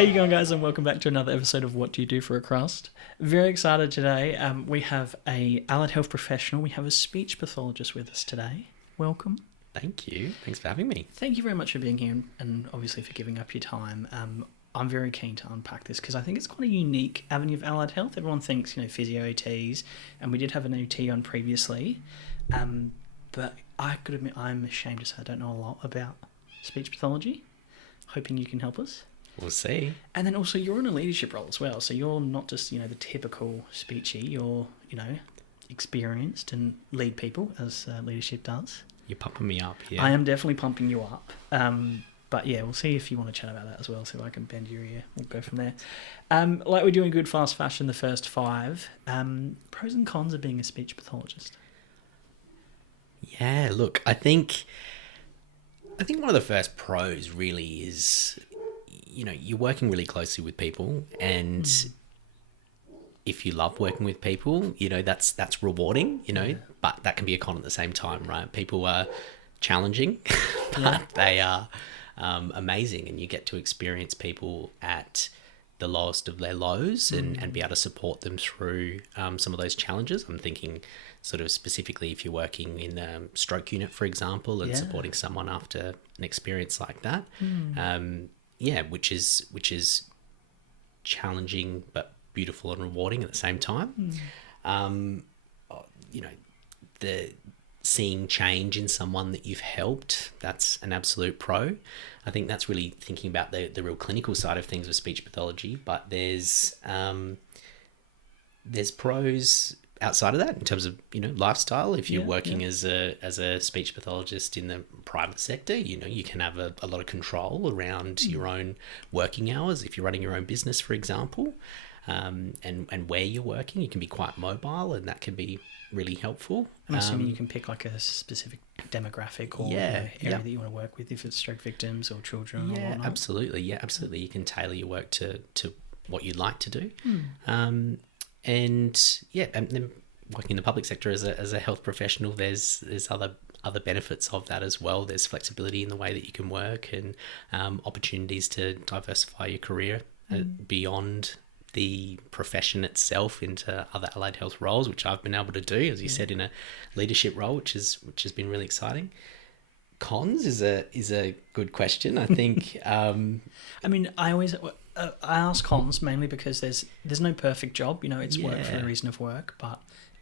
How you going, guys, and welcome back to another episode of What Do You Do for a Crust? Very excited today. We have a allied health professional. We have a speech pathologist with us today. Welcome. Thank you. Thanks for having me. Thank you very much for being here and obviously for giving up your time. I'm very keen to unpack this because I think it's quite a unique avenue of allied health. Everyone thinks, physio OTs, and we did have an OT on previously. But I could admit I'm ashamed to say I don't know a lot about speech pathology. Hoping you can help us. We'll see. And then also you're in a leadership role as well. So you're not just, the typical speechy. You're, experienced and lead people as leadership does. You're pumping me up here. I am definitely pumping you up. But yeah, we'll see if you want to chat about that as well. So I can bend your ear. We'll go from there. Like we do in good fast fashion, the first 5. Pros and cons of being a speech pathologist. Yeah, look, I think one of the first pros really is, you're working really closely with people, and if you love working with people, that's rewarding, but that can be a con at the same time, right? People are challenging, but they are amazing, and you get to experience people at the lowest of their lows and be able to support them through some of those challenges. I'm thinking sort of specifically if you're working in a stroke unit, for example, and supporting someone after an experience like that. Which is challenging but beautiful and rewarding at the same time. The seeing change in someone that you've helped, that's an absolute pro. I think that's really thinking about the real clinical side of things with speech pathology, but there's pros outside of that in terms of lifestyle. If you're working as a speech pathologist in the private sector, you can have a lot of control around your own working hours. If you're running your own business, for example, and where you're working, you can be quite mobile, and that can be really helpful. I'm assuming you can pick like a specific demographic or area that you want to work with, if it's stroke victims or children or whatnot. Absolutely. You can tailor your work to what you'd like to do. And then working in the public sector as a health professional, there's other benefits of that as well. There's flexibility in the way that you can work, and opportunities to diversify your career beyond the profession itself into other allied health roles, which I've been able to do, as you said, in a leadership role, which has been really exciting. Cons is a good question, I think. I always I ask cons mainly because there's no perfect job. It's work for the reason of work,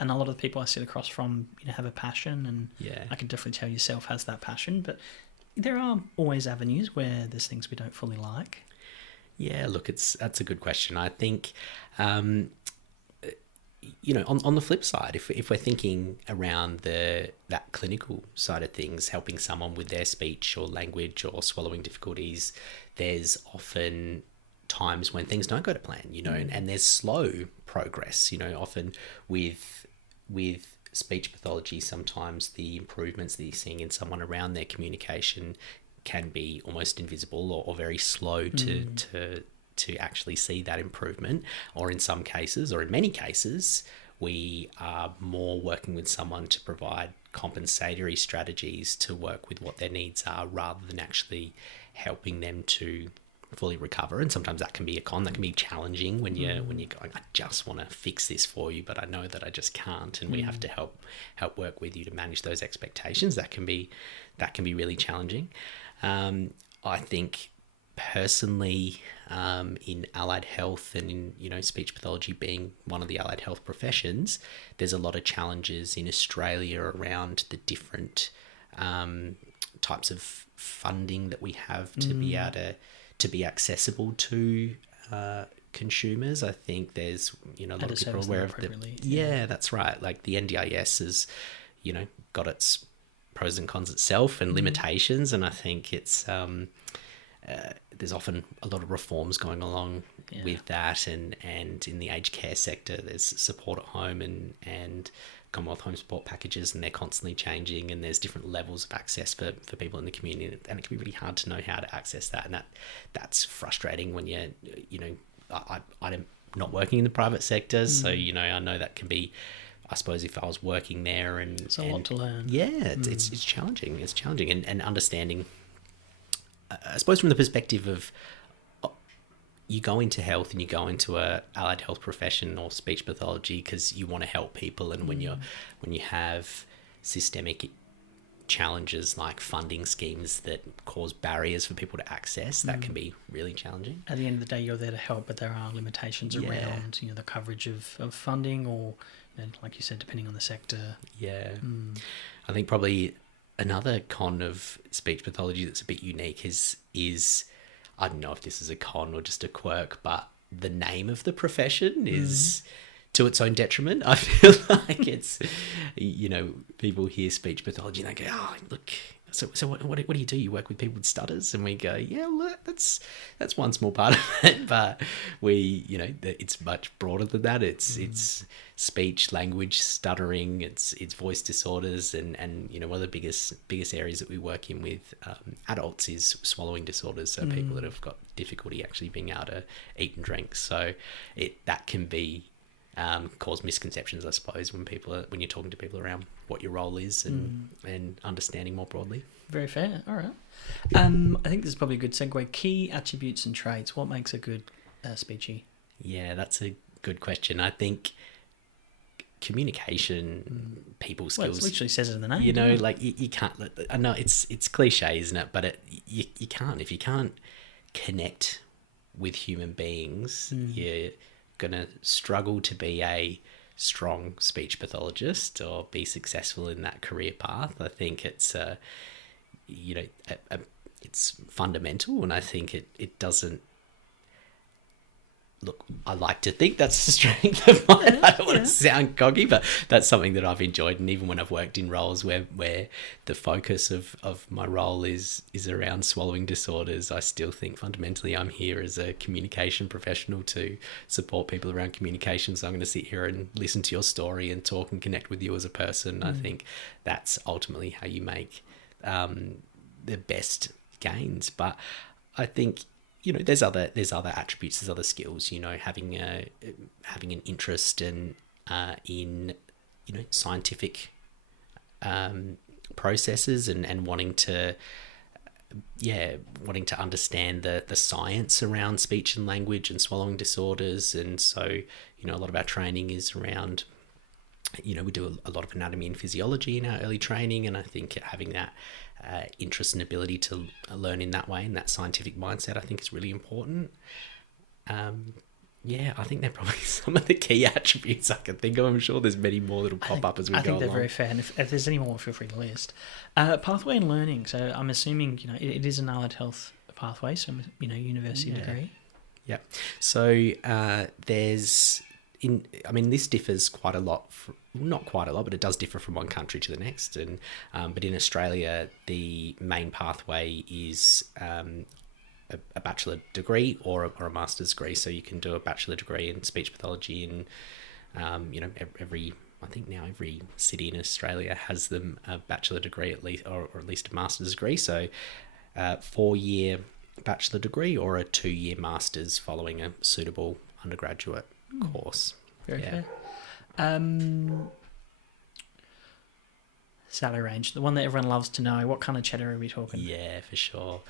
and a lot of the people I sit across from have a passion, and I can definitely tell yourself has that passion. But there are always avenues where there's things we don't fully like. Yeah, look, that's a good question. I think, on the flip side, if we're thinking around that clinical side of things, helping someone with their speech or language or swallowing difficulties, there's often times when things don't go to plan, and there's slow progress, often with speech pathology. Sometimes the improvements that you're seeing in someone around their communication can be almost invisible or very slow to actually see that improvement, or in some cases, or in many cases, we are more working with someone to provide compensatory strategies to work with what their needs are, rather than actually helping them to fully recover. And sometimes that can be a con. That can be challenging when you're going, I just want to fix this for you, but I know that I just can't, and we have to help work with you to manage those expectations. That can be really challenging. I think personally, in allied health and in speech pathology being one of the allied health professions, there's a lot of challenges in Australia around the different types of funding that we have to be able to be accessible to consumers. I think there's a lot of people aware of that's right. Like the NDIS has got its pros and cons itself and limitations, and I think it's there's often a lot of reforms going along with that, and in the aged care sector there's support at home and Commonwealth home support packages, and they're constantly changing, and there's different levels of access for people in the community, and it can be really hard to know how to access that, and that's frustrating when I'm not working in the private sector, so I know that can be, I suppose, if I was working there, and it's a lot to learn. It's challenging. It's challenging, and understanding, I suppose, from the perspective of you go into health and you go into a allied health profession or speech pathology because you want to help people, and when you have systemic challenges like funding schemes that cause barriers for people to access, that can be really challenging. At the end of the day, you're there to help, but there are limitations around, the coverage of funding, or, like you said, depending on the sector. Yeah. I think probably another con of speech pathology that's a bit unique is I don't know if this is a con or just a quirk, but the name of the profession is to its own detriment. I feel like it's, people hear speech pathology and they go, oh, look, so what do you do? You work with people with stutters? And we go, yeah, look, that's one small part of it, but it's much broader than that. It's speech, language, stuttering, it's voice disorders, and one of the biggest areas that we work in with adults is swallowing disorders. So people that have got difficulty actually being able to eat and drink. So that can be cause misconceptions, I suppose, when you're talking to people around what your role is and understanding more broadly. Very fair. All right. I think this is probably a good segue. Key attributes and traits. What makes a good speechy? Yeah, that's a good question. I think communication, people skills. Well, it literally says it in the name. You can't. I know it's cliche, isn't it? But you can't, if you can't connect with human beings, you're gonna struggle to be a strong speech pathologist or be successful in that career path. I think it's it's fundamental, and I think it doesn't. Look, I like to think that's a strength of mine. I don't want to sound cocky, but that's something that I've enjoyed. And even when I've worked in roles where the focus of my role is around swallowing disorders, I still think fundamentally I'm here as a communication professional to support people around communication. So I'm going to sit here and listen to your story and talk and connect with you as a person. I think that's ultimately how you make the best gains. But I think there's other attributes, there's other skills. Having an interest in scientific processes and wanting to understand the science around speech and language and swallowing disorders. And so a lot of our training is around. We do a lot of anatomy and physiology in our early training, and I think having that interest and ability to learn in that way and that scientific mindset, I think, is really important. I think they're probably some of the key attributes I can think of. I'm sure there's many more that will pop up as we go along. I think they're very fair, and if there's any more, feel free to list. Pathway and learning. So I'm assuming it is an allied health pathway, so university degree. Yeah. So there's. This differs quite a lot. Not quite a lot, but it does differ from one country to the next. And but in Australia, the main pathway is a bachelor degree or a master's degree. So you can do a bachelor degree in speech pathology, and every city in Australia has them a bachelor degree at least, or at least a master's degree. So 4-year bachelor degree or a 2-year master's following a suitable undergraduate course. Very fair. Salary range, the one that everyone loves to know. What kind of cheddar are we talking? Yeah, for sure.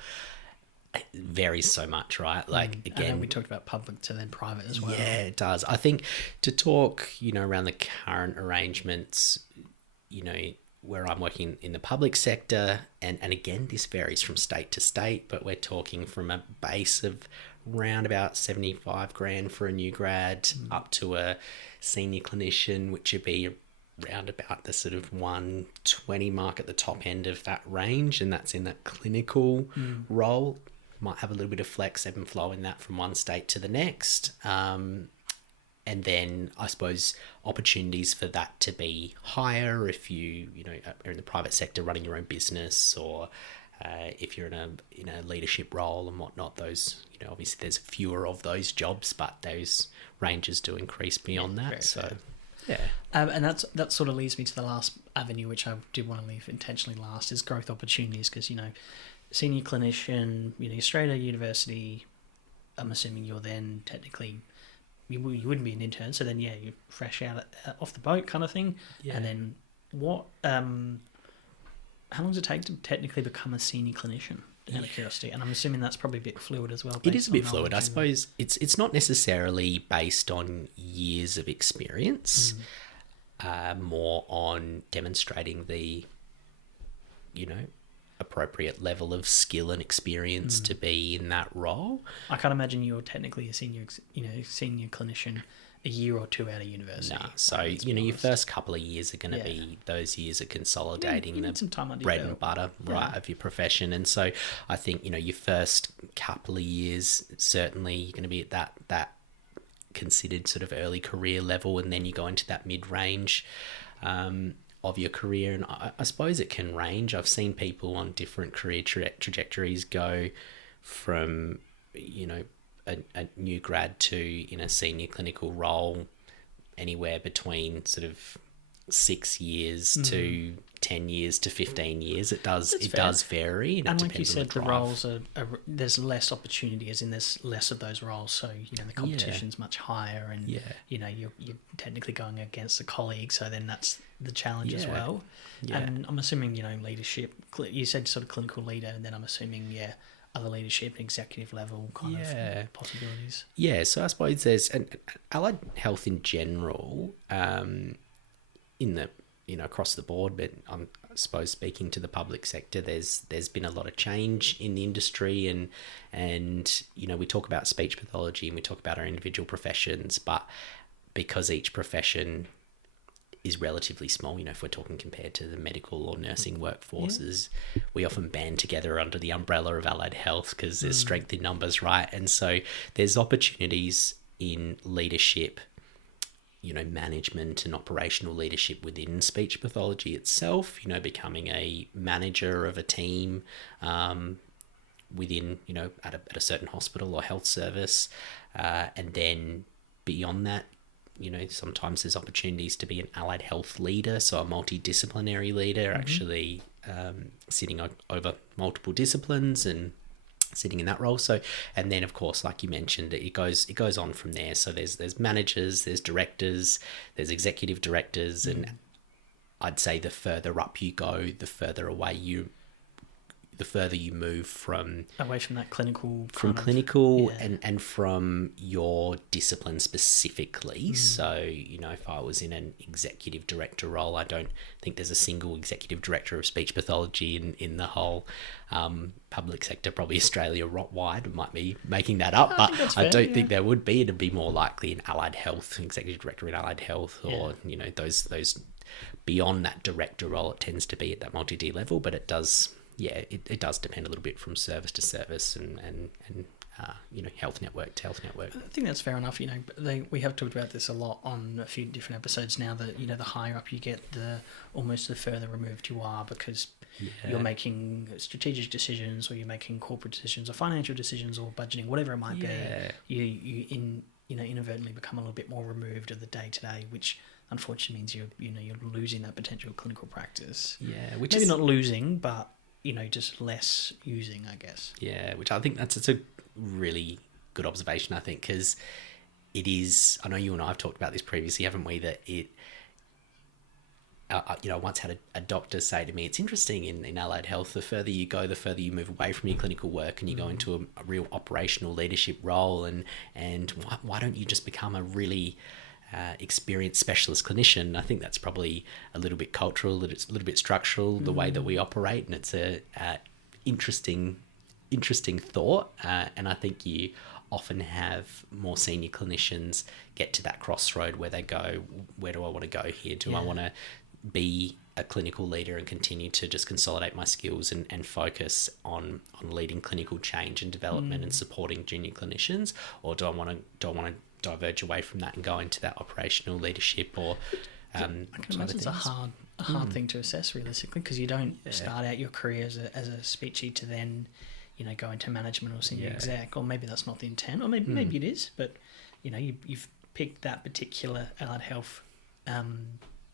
It varies so much, right? Like, again, we talked about public to then private as well. Yeah, it does. I think to talk, around the current arrangements, where I'm working in the public sector, and again, this varies from state to state, but we're talking from a base of round about 75 grand for a new grad up to a senior clinician, which would be around about the sort of 120 mark at the top end of that range, and that's in that clinical role. Might have a little bit of flex, ebb and flow in that from one state to the next. And then I suppose opportunities for that to be higher if you are in the private sector running your own business, or if you're in a leadership role and whatnot. Those, obviously there's fewer of those jobs, but those ranges do increase beyond that. So fair. Yeah. And that sort of leads me to the last avenue, which I did want to leave intentionally last, is growth opportunities. Because, senior clinician, Australia University, I'm assuming you're then technically, you wouldn't be an intern, so then, you're fresh out off the boat kind of thing. Yeah. And then what, how long does it take to technically become a senior clinician? out of curiosity, and I'm assuming that's probably a bit fluid as well. It is a bit based on fluid. I knowledge suppose it's not necessarily based on years of experience, more on demonstrating the, you know, appropriate level of skill and experience to be in that role. I can't imagine you're technically a senior clinician a year or two out of university. Nah, so let's be your honest. first couple of years are going to Yeah. be those years of consolidating You the need some time under your bread and belt. butter, right, of your profession. And so I think, you know, your first couple of years, certainly you're going to be at that considered sort of early career level, and then you go into that mid-range of your career. And I suppose it can range. I've seen people on different career trajectories go from, you know, a new grad to in a senior clinical role anywhere between sort of 6 years to 10 years to 15 years. It does vary, And it like you depends on said, the drive. roles are there's less opportunity, as in there's less of those roles. So the competition's much higher, and you're technically going against a colleague. So then that's the challenge as well. Yeah. And I'm assuming leadership. You said sort of clinical leader, and then I'm assuming other leadership and executive level kind of possibilities. Yeah, so I suppose there's an allied health in general, in the across the board, but I suppose speaking to the public sector, there's been a lot of change in the industry, and we talk about speech pathology and we talk about our individual professions, but because each profession is relatively small, if we're talking compared to the medical or nursing workforces, we often band together under the umbrella of allied health because there's strength in numbers, right? And so there's opportunities in leadership, management and operational leadership within speech pathology itself, becoming a manager of a team within, at a certain hospital or health service. And then beyond that, sometimes there's opportunities to be an allied health leader, so a multidisciplinary leader, actually sitting over multiple disciplines and sitting in that role. So, and then of course, like you mentioned, it goes on from there. So there's managers, there's directors, there's executive directors, and I'd say the further up you go, the further you move from away from that clinical and from your discipline specifically. So if I was in an executive director role, I don't think there's a single executive director of speech pathology in the whole public sector, probably Australia wide. Might be making that up, but I don't think there would be. It'd be more likely an allied health, executive director in allied health, or those beyond that director role. It tends to be at that multi-D level, but it does. Yeah, it does depend a little bit from service to service and health network to health network. I think that's fair enough. We have talked about this a lot on a few different episodes now, that the higher up you get, the further removed you are, because you're making strategic decisions, or you're making corporate decisions or financial decisions or budgeting, whatever it might be. You inadvertently become a little bit more removed of the day to day, which unfortunately means you're losing that potential clinical practice. Yeah, which maybe is not losing, but just less using, I guess. Yeah, which I think it's a really good observation, I think, because it is, I know you and I have talked about this previously, haven't we, that I once had a doctor say to me, it's interesting in allied health, the further you go, the further you move away from your clinical work and you go into a real operational leadership role, and why don't you just become a really experienced specialist clinician? I think that's probably a little bit cultural, that it's a little bit structural, the way that we operate, and it's a interesting thought. And I think you often have more senior clinicians get to that crossroad where they go, where do I want to go here? Do I want to be a clinical leader and continue to just consolidate my skills and focus on leading clinical change and development and supporting junior clinicians, or do I want to diverge away from that and go into that operational leadership? Or I can imagine it's a hard thing to assess realistically, because you don't start out your career as a speechy to then go into management or senior exec, or maybe that's not the intent, or maybe it is, but you've picked that particular allied health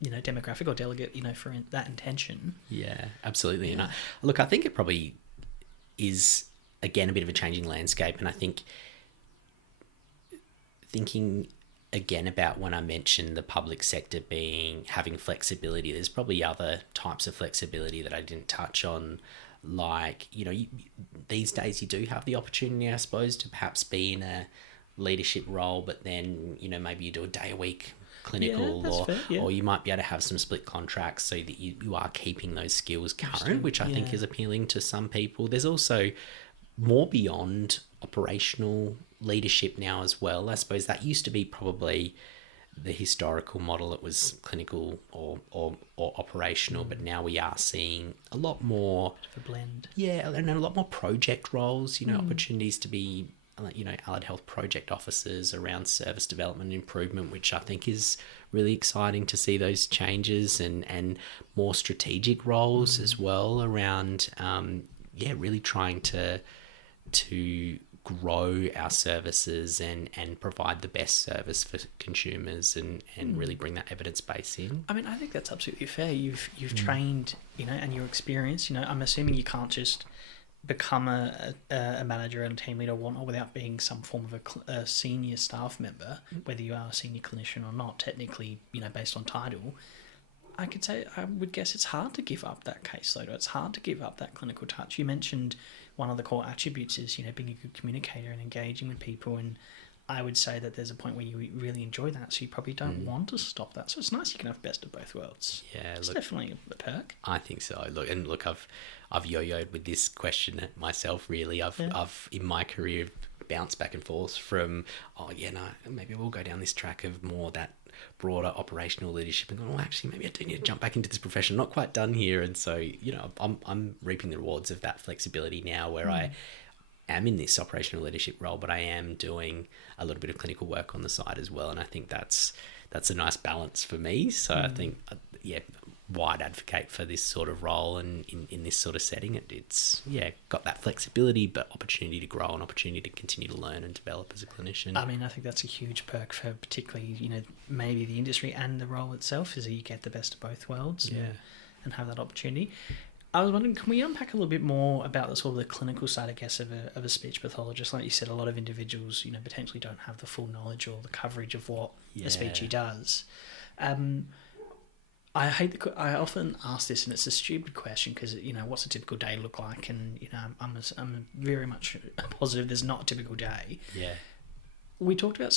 demographic or delegate for that intention. Yeah, absolutely. And I think it probably is again a bit of a changing landscape, and I think thinking again about when I mentioned the public sector having flexibility, there's probably other types of flexibility that I didn't touch on, like, these days you do have the opportunity, I suppose, to perhaps be in a leadership role, but then, maybe you do a day a week clinical, that's fair, yeah. or you might be able to have some split contracts so that you are keeping those skills current, which I think is appealing to some people. There's also more beyond operational leadership now as well. I suppose that used to be probably the historical model. It was clinical or operational, but now we are seeing a lot more a blend. Yeah, and a lot more project roles, opportunities to be allied health project officers around service development and improvement, which I think is really exciting to see those changes, and more strategic roles as well around really trying to grow our services and provide the best service for consumers, and really bring that evidence base in. I mean, I think that's absolutely fair. You've trained, and you're experienced. I'm assuming you can't just become a manager and a team leader without being some form of a senior staff member, whether you are a senior clinician or not, technically, based on title. I would guess it's hard to give up that caseload. It's hard to give up that clinical touch. You mentioned one of the core attributes is, being a good communicator and engaging with people. And I would say that there's a point where you really enjoy that, so you probably don't want to stop that. So it's nice you can have best of both worlds. Yeah, it's definitely a perk. I think so. Look, I've yo-yoed with this question myself. Really, I've in my career bounced back and forth from maybe we'll go down this track of more that broader operational leadership, and going, actually, maybe I do need to jump back into this profession. Not quite done here, and so I'm reaping the rewards of that flexibility now, where I am in this operational leadership role, but I am doing a little bit of clinical work on the side as well, and I think that's a nice balance for me. So I think wide advocate for this sort of role, and in this sort of setting, it's got that flexibility, but opportunity to grow and opportunity to continue to learn and develop as a clinician. I mean, I think that's a huge perk for particularly maybe the industry and the role itself, is that you get the best of both worlds and have that opportunity. I was wondering, can we unpack a little bit more about the sort of the clinical side, I guess, of a speech pathologist? Like you said, a lot of individuals, potentially don't have the full knowledge or the coverage of what a speechy does. I often ask this, and it's a stupid question, because what's a typical day look like? And I'm very much positive there's not a typical day. Yeah. We talked about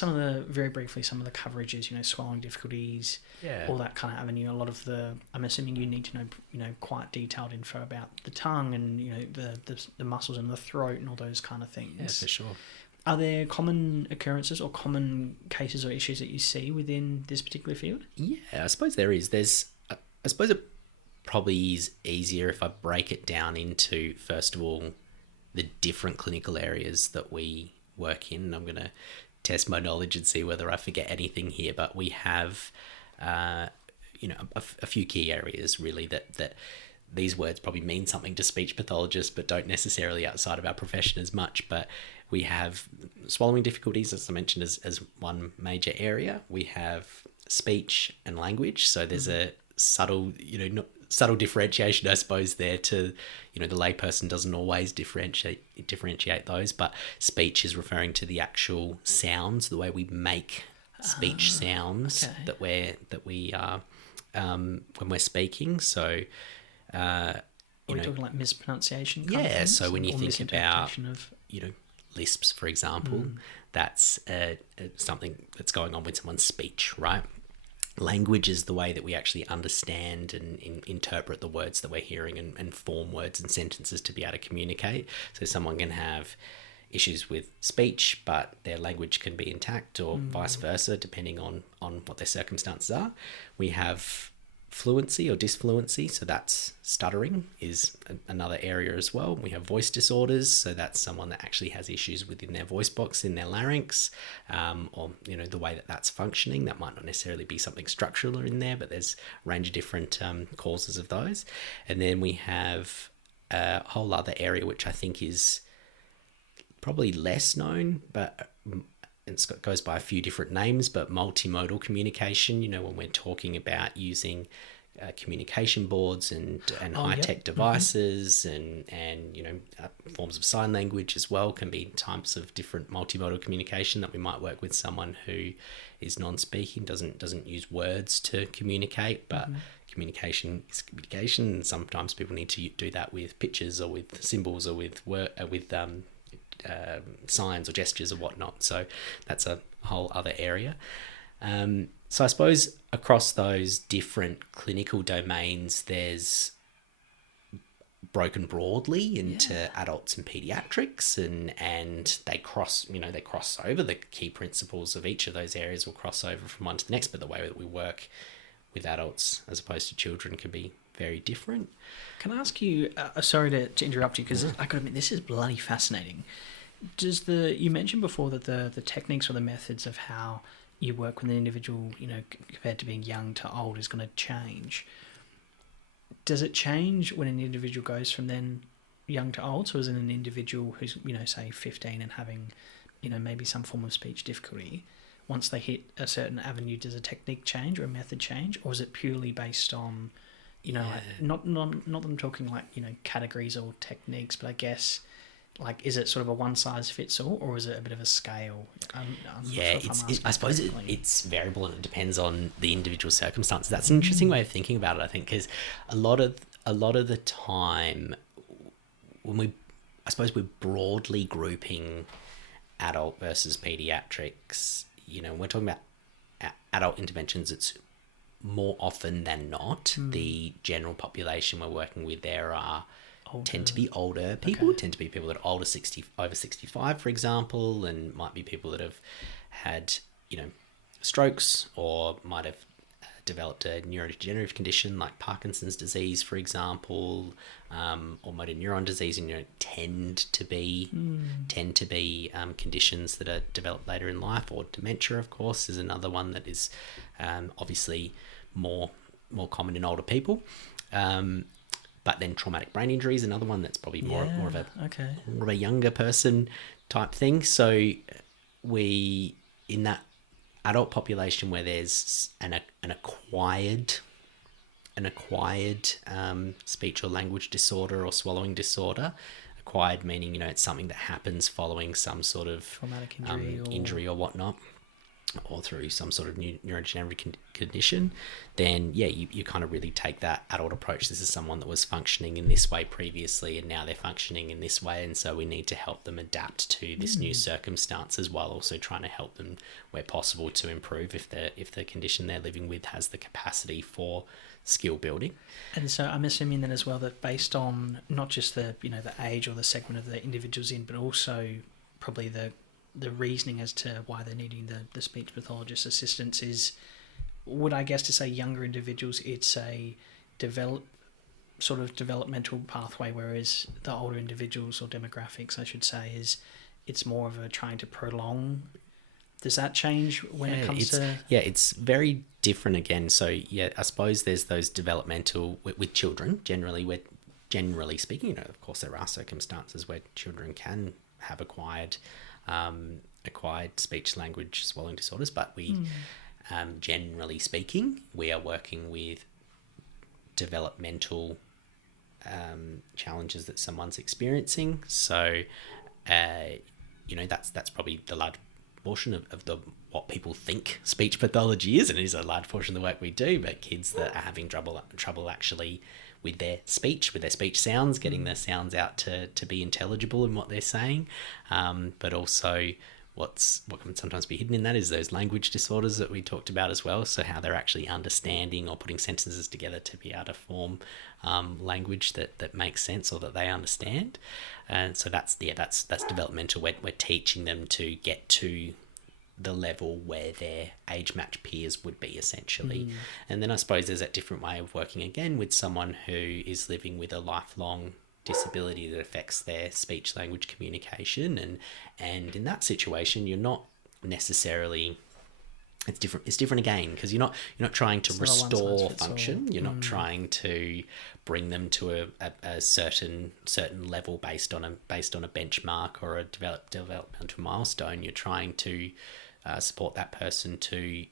very briefly some of the coverages, swallowing difficulties, all that kind of avenue. A lot of I'm assuming you need to know, quite detailed info about the tongue and the muscles in the throat and all those kind of things. Yeah, for sure. Are there common occurrences or common cases or issues that you see within this particular field? Yeah, I suppose there is. I suppose it probably is easier if I break it down into, first of all, the different clinical areas that we work in. And I'm going to test my knowledge and see whether I forget anything here. But we have, a few key areas really that these words probably mean something to speech pathologists, but don't necessarily outside of our profession as much. But we have swallowing difficulties, as I mentioned, as one major area. We have speech and language. So there's a subtle differentiation, I suppose, there to, the layperson doesn't always differentiate those, but speech is referring to the actual sounds, the way we make speech sounds that we are when we're speaking. So, are we talking like mispronunciation? Yeah. So when you think about, lisps, for example, that's something that's going on with someone's speech, right? Language is the way that we actually understand and interpret the words that we're hearing and form words and sentences to be able to communicate. So someone can have issues with speech, but their language can be intact, or vice versa, depending on what their circumstances are. We have fluency or disfluency, so that's stuttering is another area as well. We have voice disorders, so that's someone that actually has issues within their voice box, in their larynx, or the way that that's functioning. That might not necessarily be something structural in there, but there's a range of different causes of those. And then we have a whole other area which I think is probably less known, but it goes by a few different names, but multimodal communication, when we're talking about using communication boards and high-tech devices and forms of sign language as well, can be types of different multimodal communication that we might work with someone who is non-speaking, doesn't use words to communicate, but communication is communication, and sometimes people need to do that with pictures or with symbols or with signs or gestures or whatnot. So that's a whole other area. So I suppose across those different clinical domains, there's broken broadly into adults and pediatrics, and they cross over. The key principles of each of those areas will cross over from one to the next, but the way that we work with adults as opposed to children can be very different. Can I ask you, sorry to interrupt you, because I gotta admit, this is bloody fascinating. You mentioned before that the techniques or the methods of how you work with an individual, compared to being young to old, is going to change. Does it change when an individual goes from then young to old? So is it an individual who's, say 15 and having, maybe some form of speech difficulty, once they hit a certain avenue, does a technique change or a method change? Or is it purely based on, like, not that I'm talking like, categories or techniques, but I guess, like, is it sort of a one-size-fits-all, or is it a bit of a scale? I suppose it's variable, and it depends on the individual circumstances. That's an interesting way of thinking about it, I think, because a lot of the time, we're broadly grouping adult versus pediatrics. We're talking about adult interventions. It's more often than not the general population we're working with. There are tend to be older people, tend to be people that are over 65, for example, and might be people that have had, strokes, or might have developed a neurodegenerative condition like Parkinson's disease, for example, or motor neuron disease, and tend to be conditions that are developed later in life. Or dementia, of course, is another one that is obviously more common in older people. But then traumatic brain injury is another one that's probably more of a younger person type thing. So we, in that adult population where there's an acquired speech or language disorder or swallowing disorder, acquired meaning it's something that happens following some sort of traumatic injury or whatnot, or through some sort of neurodegenerative condition, then you kind of really take that adult approach. This is someone that was functioning in this way previously, and now they're functioning in this way, and so we need to help them adapt to this new circumstances, while also trying to help them where possible to improve if the condition they're living with has the capacity for skill building. And so I'm assuming then as well that based on not just the the age or the segment of the individuals in, but also probably the reasoning as to why they're needing the speech pathologist assistance is, would I guess to say younger individuals, it's a developmental pathway, whereas the older individuals, or demographics I should say, it's more of a trying to prolong. Does that change when it comes to... Yeah, it's very different again. So I suppose there's those developmental with children. Generally speaking, of course there are circumstances where children can have acquired speech language swallowing disorders, but we generally speaking, we are working with developmental challenges that someone's experiencing. So that's probably the large portion of what people think speech pathology is, and it is a large portion of the work we do. But kids that are having trouble actually with their speech sounds, getting their sounds out to be intelligible in what they're saying, but also what can sometimes be hidden in that is those language disorders that we talked about as well. So how they're actually understanding or putting sentences together to be able to form language that makes sense or that they understand. And so that's developmental. We're teaching them to get to the level where their age-matched peers would be, essentially. And then I suppose there's that different way of working again with someone who is living with a lifelong disability that affects their speech language communication, and in that situation you're not necessarily... It's different again, because you're not trying to restore function. You're not trying to bring them to a certain level based on a benchmark or a developmental milestone. You're trying to support that person to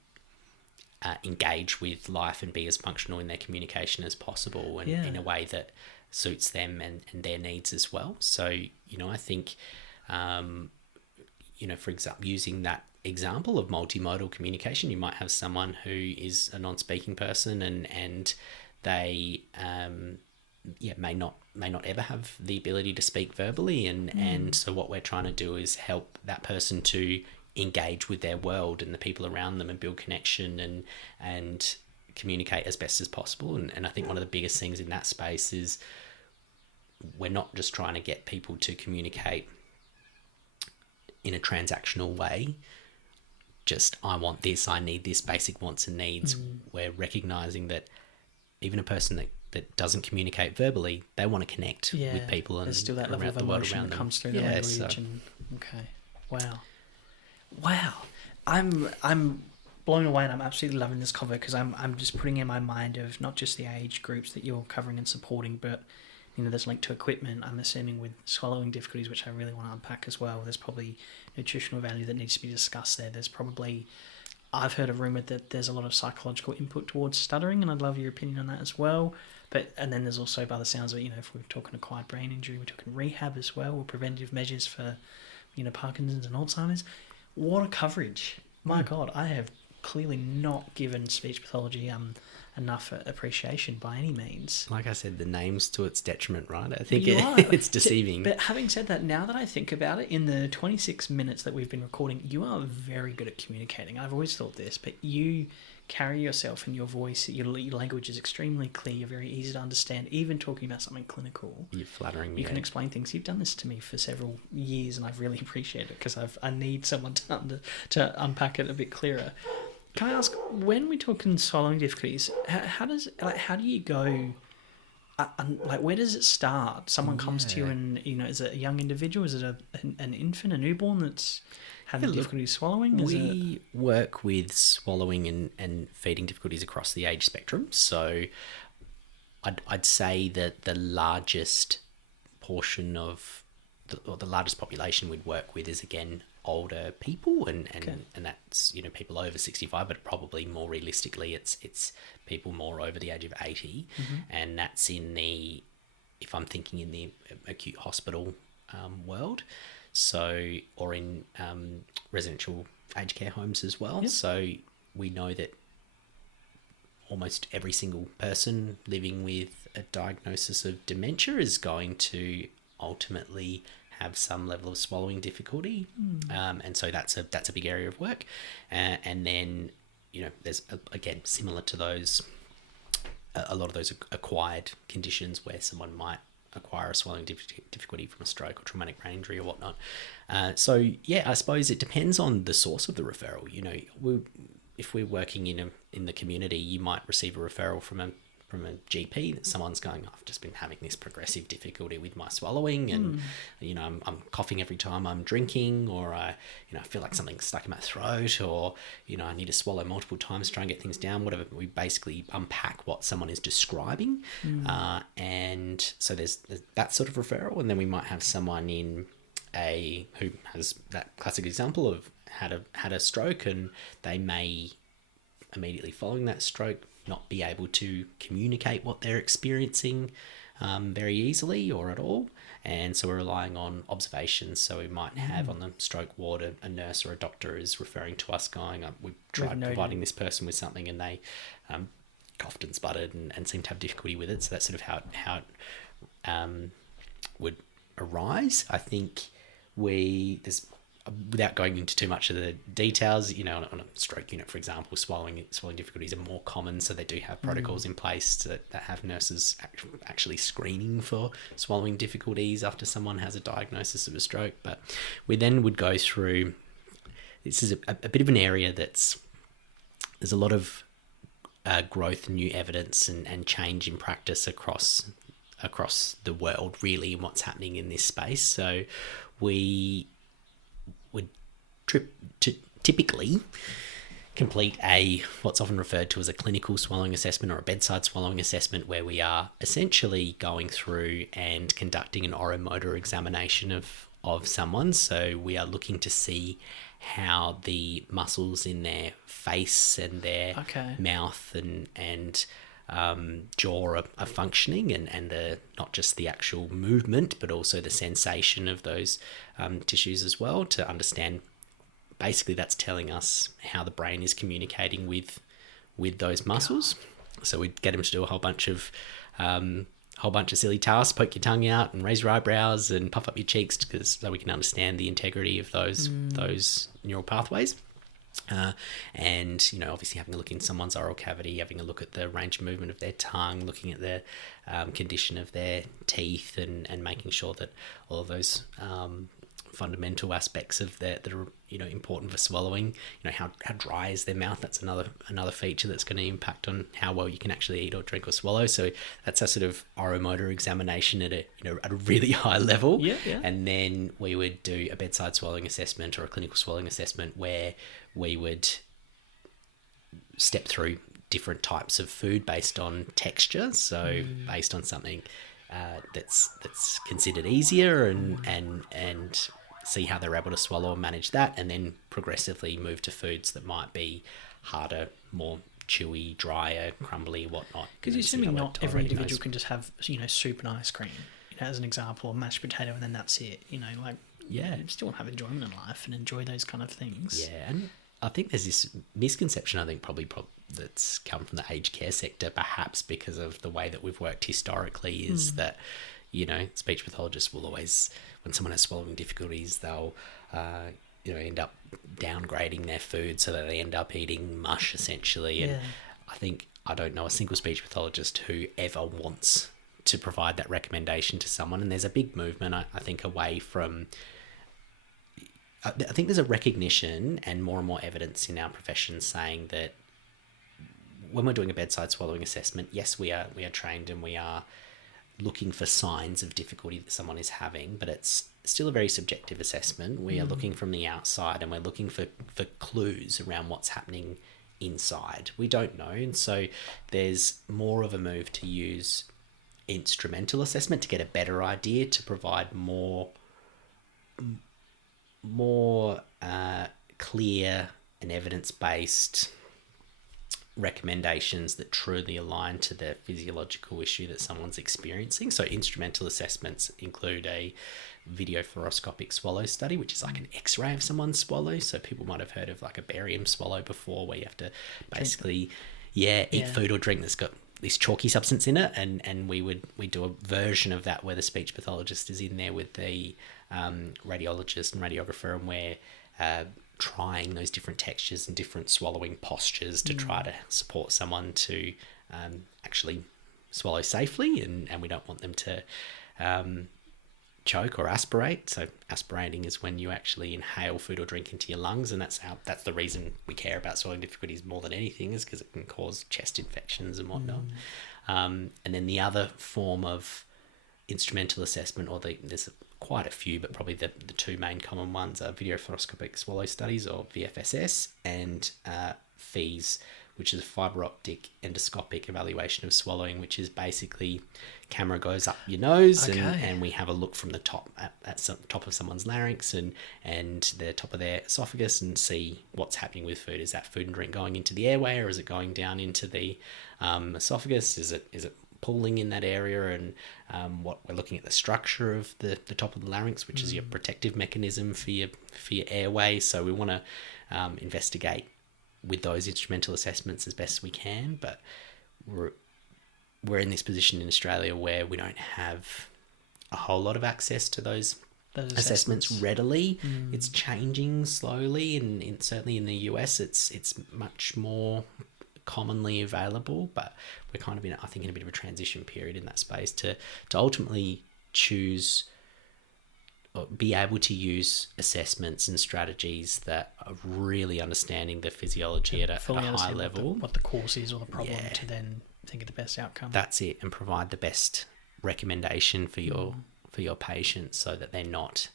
engage with life and be as functional in their communication as possible, and in a way that suits them and their needs as well. So I think for example, using that example of multimodal communication, you might have someone who is a non-speaking person and they may not ever have the ability to speak verbally, and so what we're trying to do is help that person to engage with their world and the people around them and build connection and communicate as best as possible. And I think one of the biggest things in that space is we're not just trying to get people to communicate in a transactional way, just I want this, I need this, basic wants and needs. We're recognizing that even a person that doesn't communicate verbally, they want to connect with people, and there's still that level around of the world emotion around that them. comes through the language. So. Okay, wow, I'm blown away, and I'm absolutely loving this cover, because I'm just putting in my mind of not just the age groups that you're covering and supporting, but there's linked to equipment. I'm assuming with swallowing difficulties, which I really want to unpack as well. There's probably nutritional value that needs to be discussed there. There's probably, I've heard a rumour that there's a lot of psychological input towards stuttering, and I'd love your opinion on that as well. And then there's also, by the sounds of it, if we're talking acquired brain injury, we're talking rehab as well, or preventative measures for, Parkinson's and Alzheimer's. What a coverage. My God, I have clearly not given speech pathology enough appreciation by any means. Like I said, the name's to its detriment, right? I think Right. it's deceiving. But having said that, now that I think about it, in the 26 minutes that we've been recording, you are very good at communicating. I've always thought this, but you carry yourself and your voice, your language is extremely clear. You're very easy to understand. Even talking about something clinical, You're flattering me. You can explain things. You've done this to me for several years, and I've really appreciated it, because I need someone to unpack it a bit clearer. Can I ask, when we're talking swallowing difficulties, how do you go? Where does it start? Someone comes to you, and is it a young individual? Is it an infant, a newborn that's having difficulty swallowing? We work with swallowing and feeding difficulties across the age spectrum. So I'd say that the largest portion of the largest population we'd work with is, again, older people, and that's people over 65, but probably more realistically it's people more over the age of 80, and that's if I'm thinking in the acute hospital world, or in residential aged care homes as well. Yep. So we know that almost every single person living with a diagnosis of dementia is going to ultimately have some level of swallowing difficulty, and so that's a big area of work. And then there's again, similar to those, a lot of those acquired conditions where someone might acquire a swallowing difficulty from a stroke or traumatic brain injury or whatnot. So I suppose it depends on the source of the referral. If we're working in the community, you might receive a referral from a GP that someone's going, I've just been having this progressive difficulty with my swallowing, and I'm coughing every time I'm drinking, or I feel like something's stuck in my throat, or I need to swallow multiple times to try and get things down. Whatever, we basically unpack what someone is describing, and so there's that sort of referral, and then we might have someone who has that classic example of had a stroke, and they may immediately following that stroke not be able to communicate what they're experiencing very easily or at all, and so we're relying on observations. So we might have on the stroke ward a nurse or a doctor is referring to us going, we've tried providing this person with something, and they coughed and sputtered and seemed to have difficulty with it. So that's sort of how it would arise. I think there's, without going into too much of the details, on a stroke unit, for example, swallowing difficulties are more common, so they do have protocols in place that have nurses actually screening for swallowing difficulties after someone has a diagnosis of a stroke. But we then would go through, this is a bit of an area there's a lot of growth, new evidence and change in practice across the world, really, and what's happening in this space. So we would typically complete what's often referred to as a clinical swallowing assessment or a bedside swallowing assessment, where we are essentially going through and conducting an oromotor examination of someone. So we are looking to see how the muscles in their face and their mouth and jaw are functioning, and not just the actual movement, but also the sensation of those tissues as well, to understand. Basically, that's telling us how the brain is communicating with those muscles. So we'd get him to do a whole bunch of silly tasks, poke your tongue out and raise your eyebrows and puff up your cheeks, so we can understand the integrity of those neural pathways. And obviously having a look in someone's oral cavity, having a look at the range of movement of their tongue, looking at the condition of their teeth, and making sure that all of those fundamental aspects of that are important for swallowing. How dry is their mouth? That's another feature that's going to impact on how well you can actually eat or drink or swallow. So that's a sort of oromotor examination at a really high level. Yeah. And then we would do a bedside swallowing assessment or a clinical swallowing assessment, where we would step through different types of food based on texture. So based on something that's considered easier, and see how they're able to swallow and manage that, and then progressively move to foods that might be harder, more chewy, drier, crumbly, whatnot. Because you're assuming not every individual can just have soup and ice cream, as an example, or mashed potato, and then that's it. You still want to have enjoyment in life and enjoy those kind of things. Yeah, and I think there's this misconception, I think probably that's come from the aged care sector, perhaps because of the way that we've worked historically, is that speech pathologists will always, when someone has swallowing difficulties, they'll end up downgrading their food so that they end up eating mush, essentially. And I don't know a single speech pathologist who ever wants to provide that recommendation to someone. And there's a big movement, I think, away from... I think there's a recognition and more evidence in our profession saying that when we're doing a bedside swallowing assessment, yes, we are trained and we are looking for signs of difficulty that someone is having, but it's still a very subjective assessment. We are looking from the outside, and we're looking for clues around what's happening inside. We don't know, and so there's more of a move to use instrumental assessment to get a better idea, to provide more clear and evidence-based recommendations that truly align to the physiological issue that someone's experiencing. So instrumental assessments include a video fluoroscopic swallow study, which is like an x-ray of someone's swallow. So people might have heard of like a barium swallow before, where you have to basically eat food or drink that's got this chalky substance in it, and we do a version of that where the speech pathologist is in there with the radiologist and radiographer, and we're trying those different textures and different swallowing postures to try to support someone to actually swallow safely, and we don't want them to choke or aspirate. So aspirating is when you actually inhale food or drink into your lungs, and that's the reason we care about swallowing difficulties more than anything, is because it can cause chest infections and whatnot. And then the other form of instrumental assessment, or there's quite a few, but probably the two main common ones are video fluoroscopic swallow studies, or VFSS, and FEES, which is a fibre optic endoscopic evaluation of swallowing, which is basically camera goes up your nose, and we have a look from the top at some top of someone's larynx and the top of their esophagus, and see what's happening with food. Is that food and drink going into the airway, or is it going down into the esophagus? Is it pooling in that area? And what we're looking at the structure of the top of the larynx, which is your protective mechanism for your airway. So we want to investigate with those instrumental assessments as best we can, but we're in this position in Australia where we don't have a whole lot of access to those assessments readily. It's changing slowly, and certainly in the US it's much more commonly available, but we're kind of in a bit of a transition period in that space to ultimately choose or be able to use assessments and strategies that are really understanding the physiology at a high level, what the cause is or the problem, to then think of the best outcome. That's it, and provide the best recommendation for your patients, so that they're not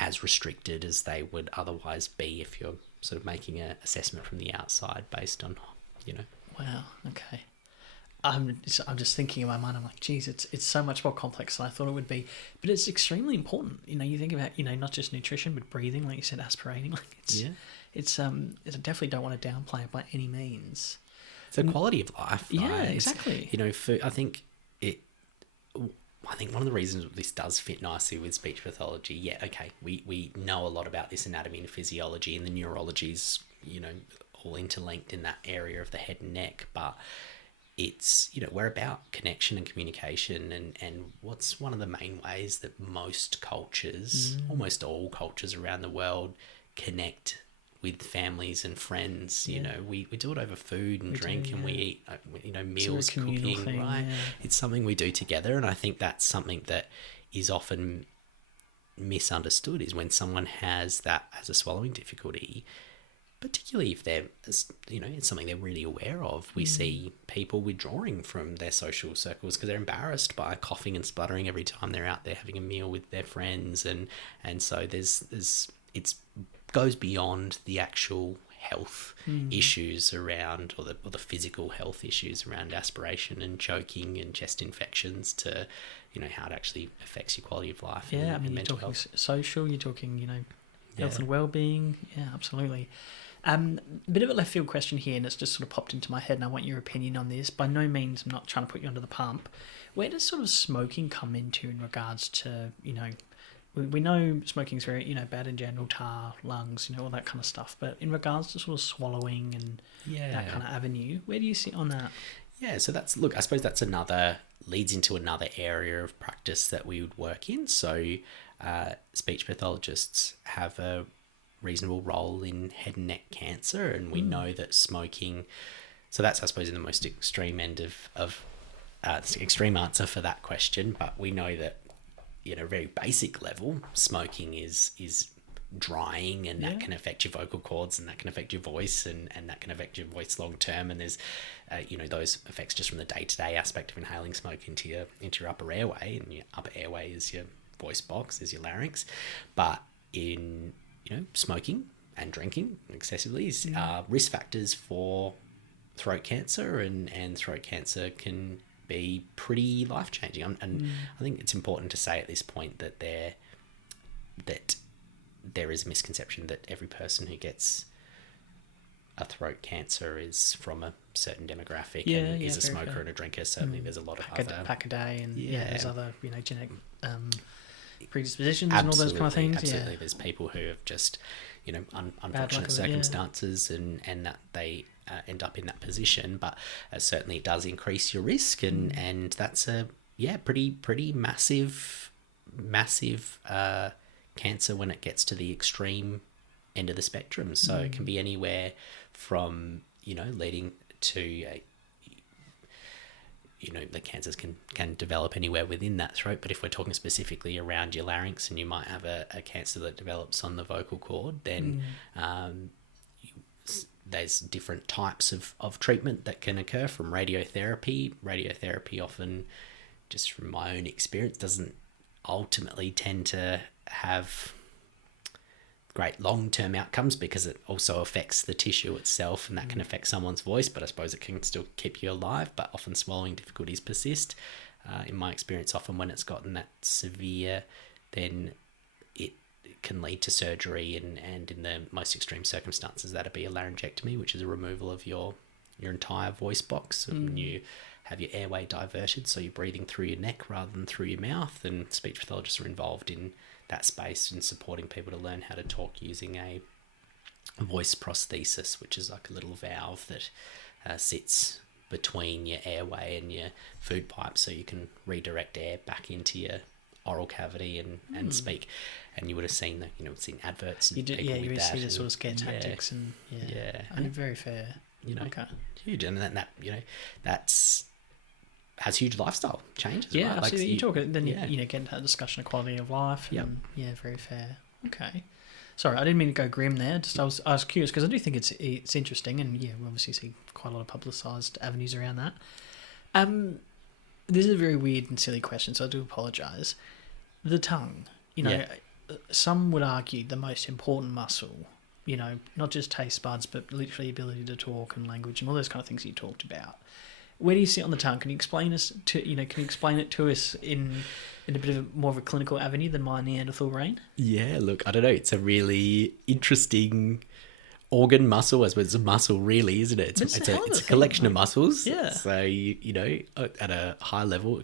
as restricted as they would otherwise be if you're sort of making an assessment from the outside based on, Wow. Okay. I'm just thinking in my mind, I'm like, geez, it's so much more complex than I thought it would be, but it's extremely important. You think about, not just nutrition, but breathing, like you said, aspirating. Like it's I definitely don't want to downplay it by any means. It's a quality of life. Yeah, exactly. I think one of the reasons this does fit nicely with speech pathology, we know a lot about this anatomy and physiology, and the neurology's, all interlinked in that area of the head and neck, but it's, you know, we're about connection and communication, and what's one of the main ways that most cultures, almost all cultures around the world, connect with families and friends. You know, we do it over food and drink, and we eat, you know, meals, cooking, thing, right? It's something we do together, and I think that's something that is often misunderstood, is when someone has a swallowing difficulty, particularly if they're, you know, it's something they're really aware of. We see people withdrawing from their social circles because they're embarrassed by coughing and spluttering every time they're out there having a meal with their friends, and so there's it's goes beyond the actual health issues around, or the physical health issues around aspiration and choking and chest infections, to, you know, how it actually affects your quality of life. Yeah, I mean, you're talking social, you're talking, you know, health and well-being. Yeah, absolutely. Bit of a left field question here, and it's just sort of popped into my head, and I want your opinion on this. By no means, I'm not trying to put you under the pump. Where does sort of smoking come into in regards to, you know, we know smoking's very, you know, bad in general, tar, lungs, you know, all that kind of stuff. But in regards to sort of swallowing and that kind of avenue, where do you sit on that? Yeah, so that's, look, I suppose that's leads into another area of practice that we would work in. So speech pathologists have a reasonable role in head and neck cancer, and we know that smoking, so that's, I suppose, in the most extreme end of the extreme answer for that question, but we know that, you know, very basic level, smoking is drying, and that can affect your vocal cords, and that can affect your voice, and that can affect your voice long term, and there's you know, those effects just from the day-to-day aspect of inhaling smoke into your upper airway, and your upper airway is your voice box, is your larynx. But in, you know, smoking and drinking excessively are risk factors for throat cancer, and throat cancer can be pretty life-changing. And I think it's important to say at this point that there is a misconception that every person who gets a throat cancer is from a certain demographic and is a smoker and a drinker. Certainly there's a lot of pack a day, and there's other, you know, genetic predispositions and all those kind of things. Absolutely. There's people who have just, you know, unfortunate circumstances, and that they end up in that position, but certainly it does increase your risk, and that's a pretty massive cancer when it gets to the extreme end of the spectrum. So it can be anywhere from, you know, leading to you know, the cancers can develop anywhere within that throat, but if we're talking specifically around your larynx, and you might have a cancer that develops on the vocal cord, then there's different types of treatment that can occur, from radiotherapy. Radiotherapy often, just from my own experience, doesn't ultimately tend to have great long-term outcomes, because it also affects the tissue itself, and that can affect someone's voice, but I suppose it can still keep you alive. But often swallowing difficulties persist. In my experience, often when it's gotten that severe, then it can lead to surgery, and in the most extreme circumstances, that'd be a laryngectomy, which is a removal of your entire voice box, and you have your airway diverted, so you're breathing through your neck rather than through your mouth. And speech pathologists are involved in that space and supporting people to learn how to talk using a voice prosthesis, which is like a little valve that sits between your airway and your food pipe, so you can redirect air back into your oral cavity and speak. And you would have seen that, you know, seen adverts. You did, you would see the sort of scare tactics, and I mean, very fair. You know, huge, and that you know, has huge lifestyle changes. Yeah, right? absolutely. Like, you talk it, then you know, get into a discussion of quality of life. And, very fair. Okay. Sorry, I didn't mean to go grim there. Just I was curious, because I do think it's interesting, and we obviously see quite a lot of publicised avenues around that. This is a very weird and silly question, so I do apologise. The tongue, you know, some would argue the most important muscle. You know, not just taste buds, but literally ability to talk and language and all those kind of things you talked about. Where do you sit on the tongue? Can you explain it to us in a bit of more of a clinical avenue than my Neanderthal brain? Yeah, look, I don't know. It's a really interesting organ, muscle. I suppose it's a muscle, really, isn't it? It's a collection of muscles. Yeah. So you know, at a high level,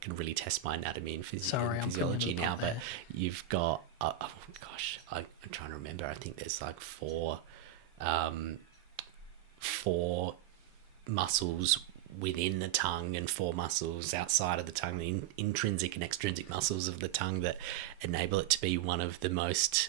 can really test my anatomy and physiology now. But you've got I'm trying to remember. I think there's like four muscles within the tongue and 4 muscles outside of the tongue, the intrinsic and extrinsic muscles of the tongue that enable it to be one of the most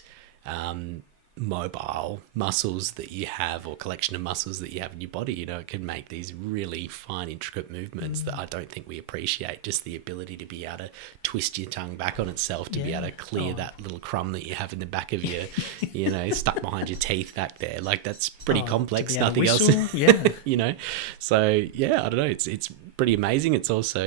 mobile muscles that you have, or collection of muscles that you have in your body. You know, it can make these really fine, intricate movements that I don't think we appreciate. Just the ability to be able to twist your tongue back on itself, to be able to clear that little crumb that you have in the back of your, you know, stuck behind your teeth back there. Like, that's pretty complex. Nothing else. Yeah. You know, so yeah, I don't know. It's pretty amazing. It's also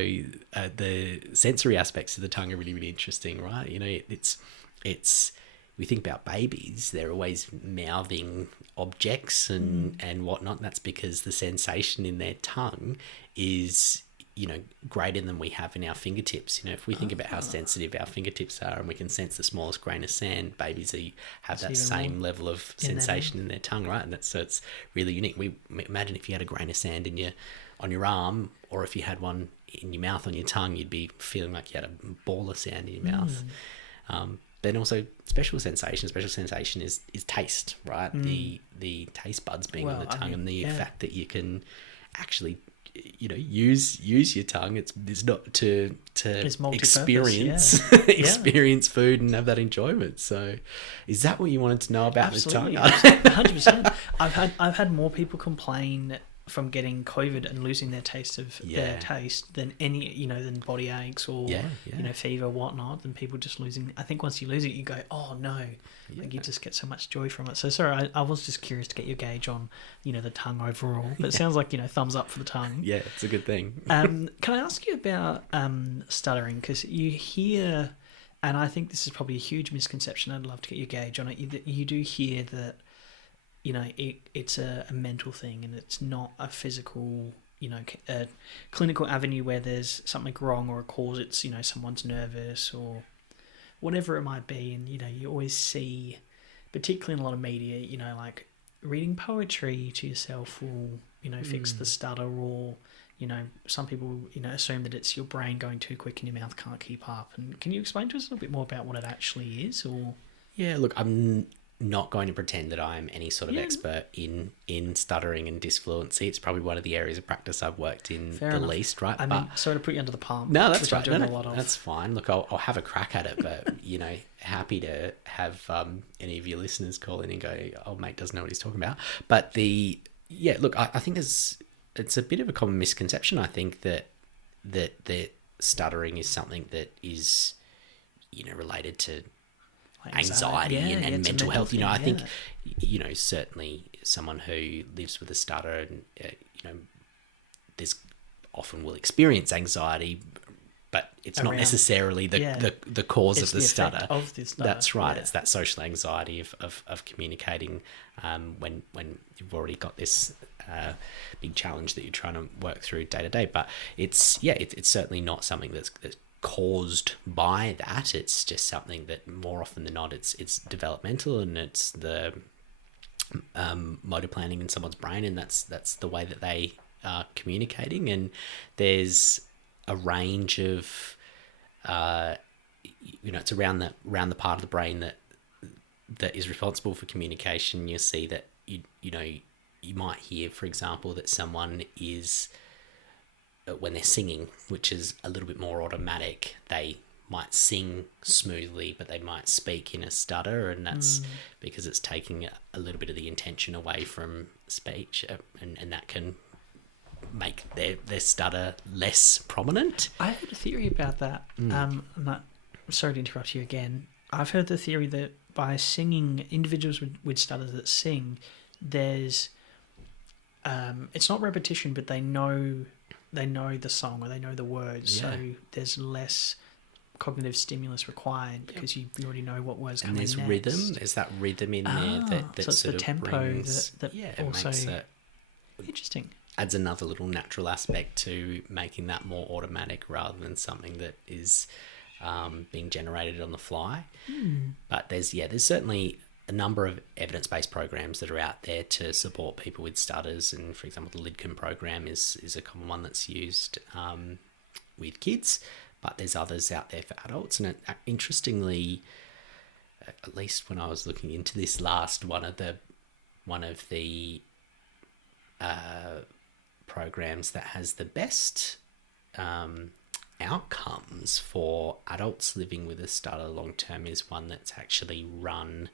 the sensory aspects of the tongue are really, really interesting, right? You know, it's we think about babies, they're always mouthing objects and whatnot. And that's because the sensation in their tongue is, you know, greater than we have in our fingertips. You know, if we think about how sensitive our fingertips are, and we can sense the smallest grain of sand, babies have that same level of sensation in their tongue, right? And so it's really unique. We imagine if you had a grain of sand on your arm, or if you had one in your mouth on your tongue, you'd be feeling like you had a ball of sand in your mouth. Then also special sensation is taste, right? The taste buds being on the tongue, and the fact that you can actually, you know, use your tongue. It's not to experience experience food and have that enjoyment. So, is that what you wanted to know about the tongue? 100%. I've had more people complain from getting COVID and losing their taste of their taste than than body aches or you know, fever, whatnot, than people just losing. I think once you lose it, you go, oh no, like you just get so much joy from it. So sorry, I was just curious to get your gauge on, you know, the tongue overall. But it sounds like, you know, thumbs up for the tongue. Yeah, it's a good thing. Can I ask you about stuttering? Because you hear, and I think this is probably a huge misconception. I'd love to get your gauge on it. You do hear that, you know, it's a mental thing, and it's not a physical, you know, a clinical avenue where there's something wrong or a cause. It's, you know, someone's nervous or whatever it might be. And, you know, you always see, particularly in a lot of media, you know, like reading poetry to yourself will, you know, fix the stutter, or, you know, some people, you know, assume that it's your brain going too quick and your mouth can't keep up. And can you explain to us a little bit more about what it actually is? Or yeah, look, I'm not going to pretend that I'm any sort of expert in stuttering and dysfluency. It's probably one of the areas of practice I've worked in least, right? I mean, sorry to put you under the palm. No, that's right. That's fine. Look, I'll have a crack at it, but, you know, happy to have any of your listeners call in and go, oh, mate doesn't know what he's talking about. But look, I think it's a bit of a common misconception. I think that stuttering is something that is, you know, related to anxiety and mental health. You know, I think, you know, certainly someone who lives with a stutter, and you know, there's often will experience anxiety, but it's not necessarily the cause of the stutter. That's right. It's that social anxiety of communicating when you've already got this big challenge that you're trying to work through day to day. But it's certainly not something that's caused by that. It's just something that more often than not it's developmental, and it's the motor planning in someone's brain, and that's the way that they are communicating. And there's a range of you know, it's around the part of the brain that is responsible for communication. You see that you know, you might hear, for example, that someone is, when they're singing, which is a little bit more automatic, they might sing smoothly, but they might speak in a stutter, and that's because it's taking a little bit of the intention away from speech, and that can make their stutter less prominent. I heard a theory about that. I'm sorry to interrupt you again. I've heard the theory that by singing, individuals with stutters that sing, there's it's not repetition, but they know the song, or they know the words, so there's less cognitive stimulus required because you already know what words coming next. And there's that rhythm in there that so it's sort the of tempo brings, that also makes it interesting. Adds another little natural aspect to making that more automatic rather than something that is being generated on the fly. But there's certainly a number of evidence-based programs that are out there to support people with stutters, and for example the Lidcombe program is a common one that's used with kids, but there's others out there for adults. And interestingly, at least when I was looking into this last, one of the programs that has the best outcomes for adults living with a stutter long term is one that's actually run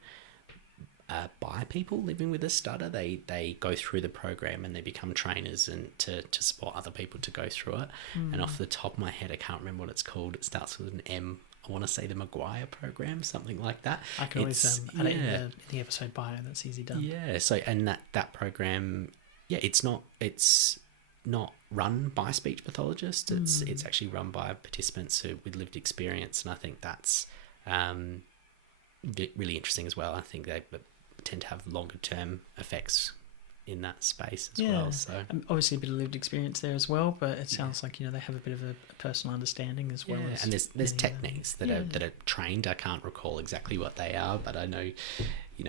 by people living with a stutter. They go through the program and they become trainers and to support other people to go through it. And off the top of my head, I can't remember what it's called. It starts with an M. I want to say the Maguire program, something like that. I can always add it in the episode bio. That's easy done. Yeah. So and that program, it's not run by speech pathologists. It's actually run by participants with lived experience, and I think that's really interesting as well. I think they tend to have longer term effects in that space as well. So obviously a bit of lived experience there as well, but it sounds like they have a bit of a personal understanding as well. As and there's techniques that are trained. I can't recall exactly what they are, but I know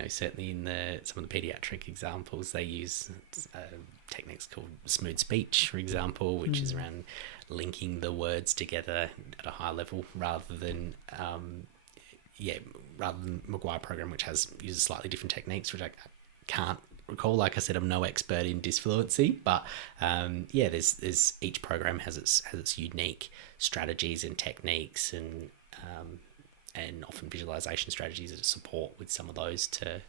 certainly in some of the pediatric examples they use techniques called smooth speech, for example, which is around linking the words together at a high level rather than Maguire program, which uses slightly different techniques, which I can't recall. Like I said, I'm no expert in disfluency, but there's each program has its unique strategies and techniques and often visualization strategies that support with some of those to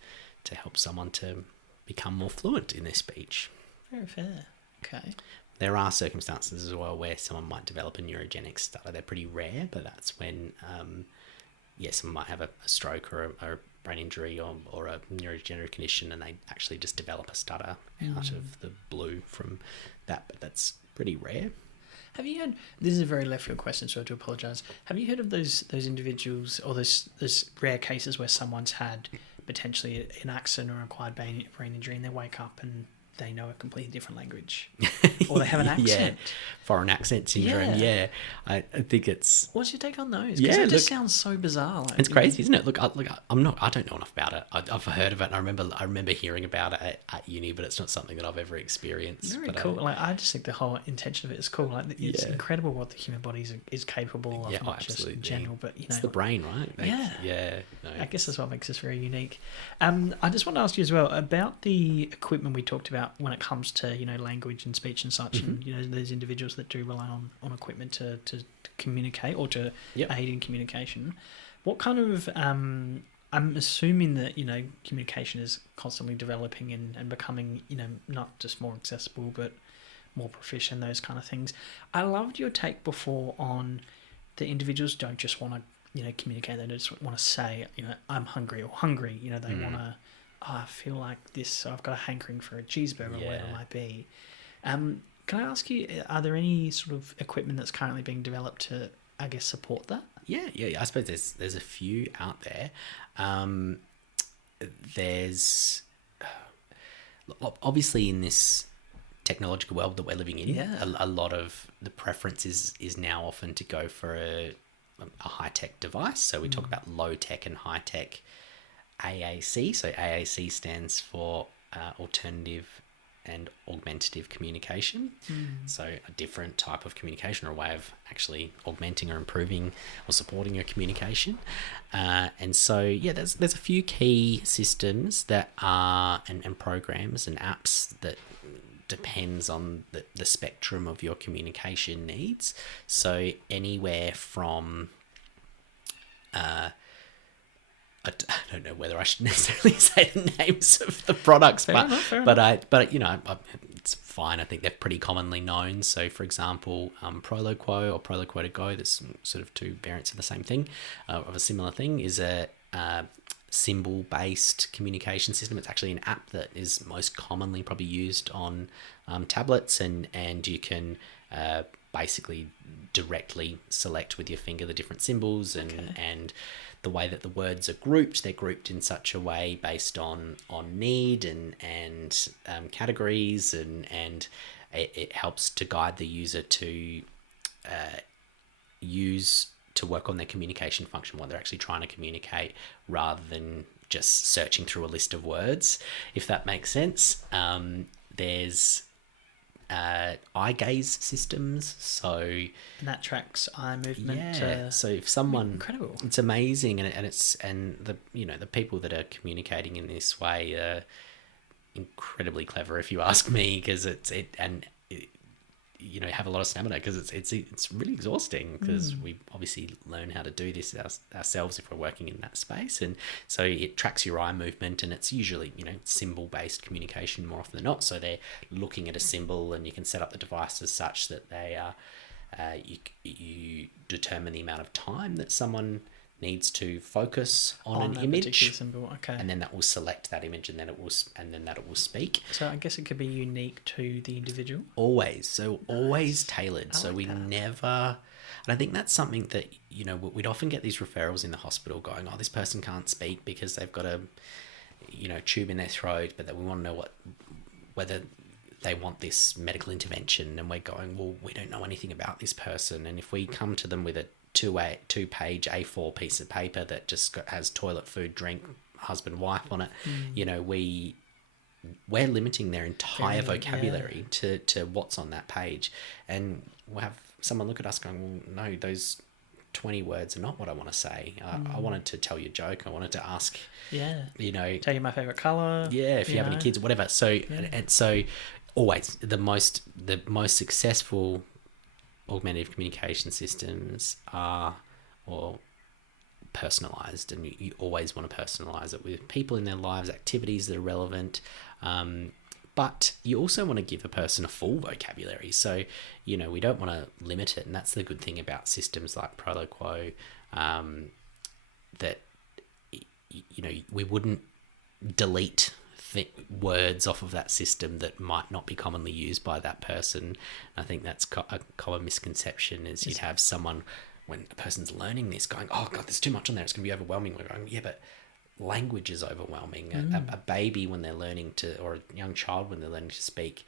help someone to become more fluent in their speech. Very fair. Okay. There are circumstances as well where someone might develop a neurogenic stutter. They're pretty rare, but that's when someone might have a stroke or a brain injury or a neurodegenerative condition, and they actually just develop a stutter out of the blue from that, but that's pretty rare. Have you heard, this is a very left field question, so I do apologise. Have you heard of those individuals or those rare cases where someone's had potentially an accident or acquired brain injury and they wake up and they know a completely different language? Or they have an accent. Foreign accent syndrome. Yeah. I think it's... What's your take on those? Because it just sounds so bizarre. It's crazy, isn't it? Look, I don't know enough about it. I've heard of it, and I remember hearing about it at uni, but it's not something that I've ever experienced. Very cool. I just think the whole intention of it is cool. It's incredible what the human body is capable of, not just in general, but it's the brain, right? I guess that's what makes us very unique. I just want to ask you as well about the equipment we talked about when it comes to language and speech and such, and there's individuals that do rely on equipment to communicate or to aid in communication. What kind of I'm assuming that communication is constantly developing and becoming not just more accessible but more proficient, those kind of things. I loved your take before on the individuals don't just want to communicate, they just want to say I'm hungry or hungry. They want to I feel like this, so I've got a hankering for a cheeseburger or whatever it might be. Can I ask you, are there any sort of equipment that's currently being developed to, I guess, support that? Yeah. I suppose there's a few out there. There's obviously in this technological world that we're living in, a lot of the preference is now often to go for a high-tech device. So we talk about low-tech and high-tech AAC. So AAC stands for alternative and augmentative communication. So a different type of communication or a way of actually augmenting or improving or supporting your communication. And so, there's a few key systems that are, and programs and apps that depends on the spectrum of your communication needs. So anywhere from... I don't know whether I should necessarily say the names of the products, fair enough. It's fine. I think they're pretty commonly known. So, for example, Proloquo or Proloquo to Go, there's sort of two variants of the same thing, of a similar thing, is a symbol-based communication system. It's actually an app that is most commonly probably used on tablets, and you can basically directly select with your finger the different symbols and the way that the words are grouped. They're grouped in such a way based on need and categories, and it helps to guide the user to use to work on their communication function, what they're actually trying to communicate, rather than just searching through a list of words, if that makes sense. There's eye gaze systems, so and that tracks eye movement. So if someone, incredible, it's amazing, and the people that are communicating in this way are incredibly clever, if you ask me, because have a lot of stamina, because it's really exhausting, because we obviously learn how to do this ourselves if we're working in that space. And so it tracks your eye movement, and it's usually, symbol based communication more often than not. So they're looking at a symbol, and you can set up the devices such that they are, you determine the amount of time that someone needs to focus on an image symbol. Okay. And then that will select that image, and then it will speak. So I guess it could be unique to the individual. Always always tailored. I So like we that. never, and I think that's something that, we'd often get these referrals in the hospital going, oh, this person can't speak because they've got a tube in their throat, but that we want to know whether they want this medical intervention. And we're going, well, we don't know anything about this person. And if we come to them with a two-page A4 piece of paper that just has toilet, food, drink, husband, wife on it, we're limiting their entire vocabulary to what's on that page. And we'll have someone look at us going, well, no, those 20 words are not what I want to say. I wanted to tell you a joke. I wanted to ask, tell you my favorite color. Yeah, if you have any kids, whatever. So, and so always the most successful augmentative communication systems are personalized, and you always want to personalize it with people in their lives, activities that are relevant, but you also want to give a person a full vocabulary. So we don't want to limit it, and that's the good thing about systems like Proloquo, that we wouldn't delete words off of that system that might not be commonly used by that person. I think that's a common misconception, is you'd have someone, when a person's learning this, going, oh God, there's too much on there, it's going to be overwhelming. We're going, yeah, but language is overwhelming. A baby, when they're learning to, or a young child when they're learning to speak,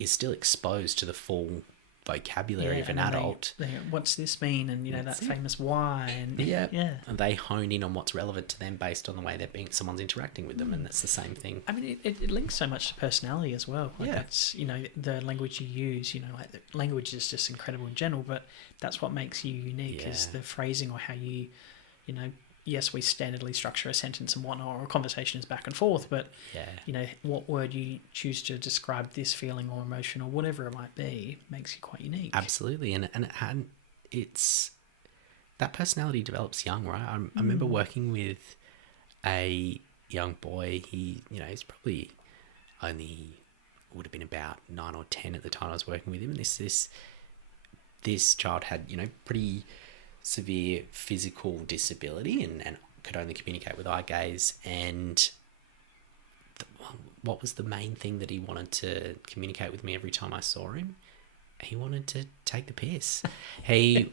is still exposed to the full vocabulary of an adult. What's this mean? And that famous why, and and they hone in on what's relevant to them based on the way someone's interacting with them. And that's the same thing. I mean, it links so much to personality as well. That's the language you use. The language is just incredible in general, but that's what makes you unique, is the phrasing, or how you yes, we standardly structure a sentence and whatnot, or a conversation is back and forth, but what word you choose to describe this feeling or emotion or whatever it might be makes you quite unique. Absolutely. And it's, that personality develops young, right? I remember working with a young boy. He's probably only, would have been about 9 or 10 at the time I was working with him, and this child had pretty severe physical disability and could only communicate with eye gaze. And what was the main thing that he wanted to communicate with me every time I saw him? He wanted to take the piss. We'd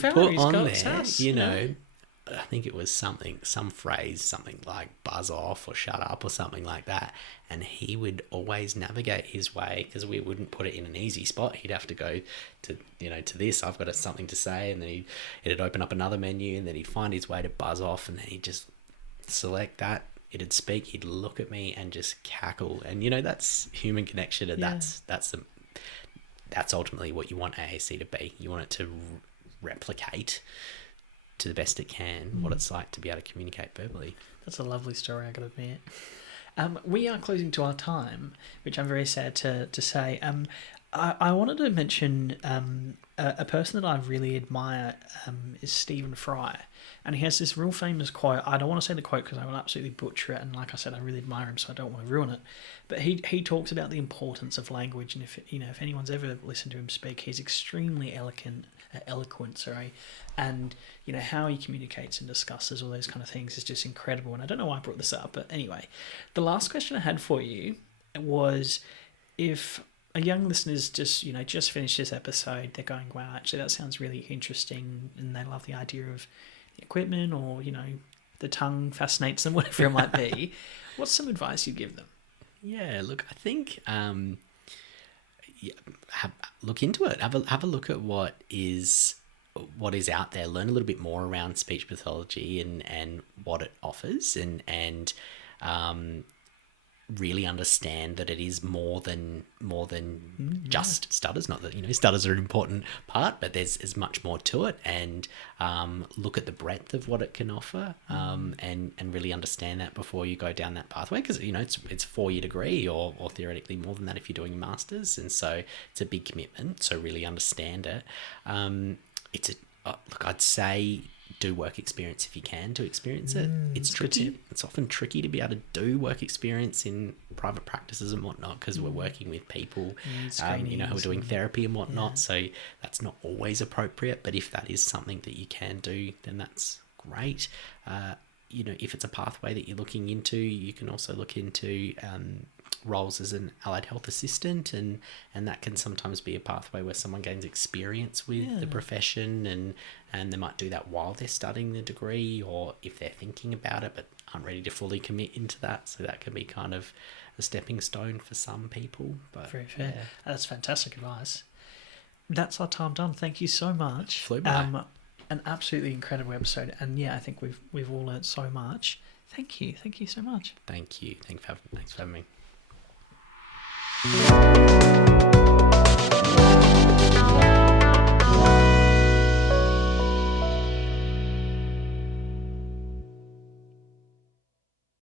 put on there, I think it was some phrase, something like buzz off or shut up or something like that. And he would always navigate his way, because we wouldn't put it in an easy spot. He'd have to go to, to this, I've got something to say. And then it'd open up another menu, and then he'd find his way to buzz off, and then he'd just select that. It'd speak, he'd look at me and just cackle. And, that's human connection. And that's ultimately what you want AAC to be. You want it to replicate to the best it can what it's like to be able to communicate verbally. That's a lovely story, I gotta admit. We are closing to our time, which I'm very sad to say. I wanted to mention a person that I really admire is Stephen Fry, and he has this real famous quote. I don't want to say the quote because I will absolutely butcher it, and like I said, I really admire him, so I don't want to ruin it. But he talks about the importance of language, and if anyone's ever listened to him speak, he's extremely eloquent, and how he communicates and discusses all those kind of things is just incredible. And I don't know why I brought this up, but anyway, the last question I had for you was, if a young listener's just finished this episode, they're going, wow, actually that sounds really interesting, and they love the idea of the equipment, or the tongue fascinates them, whatever it might be, what's some advice you'd give them? Yeah, look, I think look into it. Have a look at what is out there. Learn a little bit more around speech pathology and what it offers, and really understand that it is more than just stutters. Not that, stutters are an important part, but there's much more to it, and look at the breadth of what it can offer, and really understand that before you go down that pathway, because it's 4-year degree or theoretically more than that if you're doing your masters, and so it's a big commitment. So really understand it. Look, I'd say do work experience if you can to experience it. It's tricky. It's often tricky to be able to do work experience in private practices and whatnot, because we're working with people, who are doing therapy and whatnot. So that's not always appropriate. But if that is something that you can do, then that's great. If it's a pathway that you're looking into, you can also look into roles as an allied health assistant, and that can sometimes be a pathway where someone gains experience with the profession, and they might do that while they're studying the degree, or if they're thinking about it but aren't ready to fully commit into that. So that can be kind of a stepping stone for some people. But very fair. That's fantastic advice. That's our time done. Thank you so much. Flew by. An absolutely incredible episode, and I think we've all learned so much. Thank you so much. Thank you. Thanks for having me.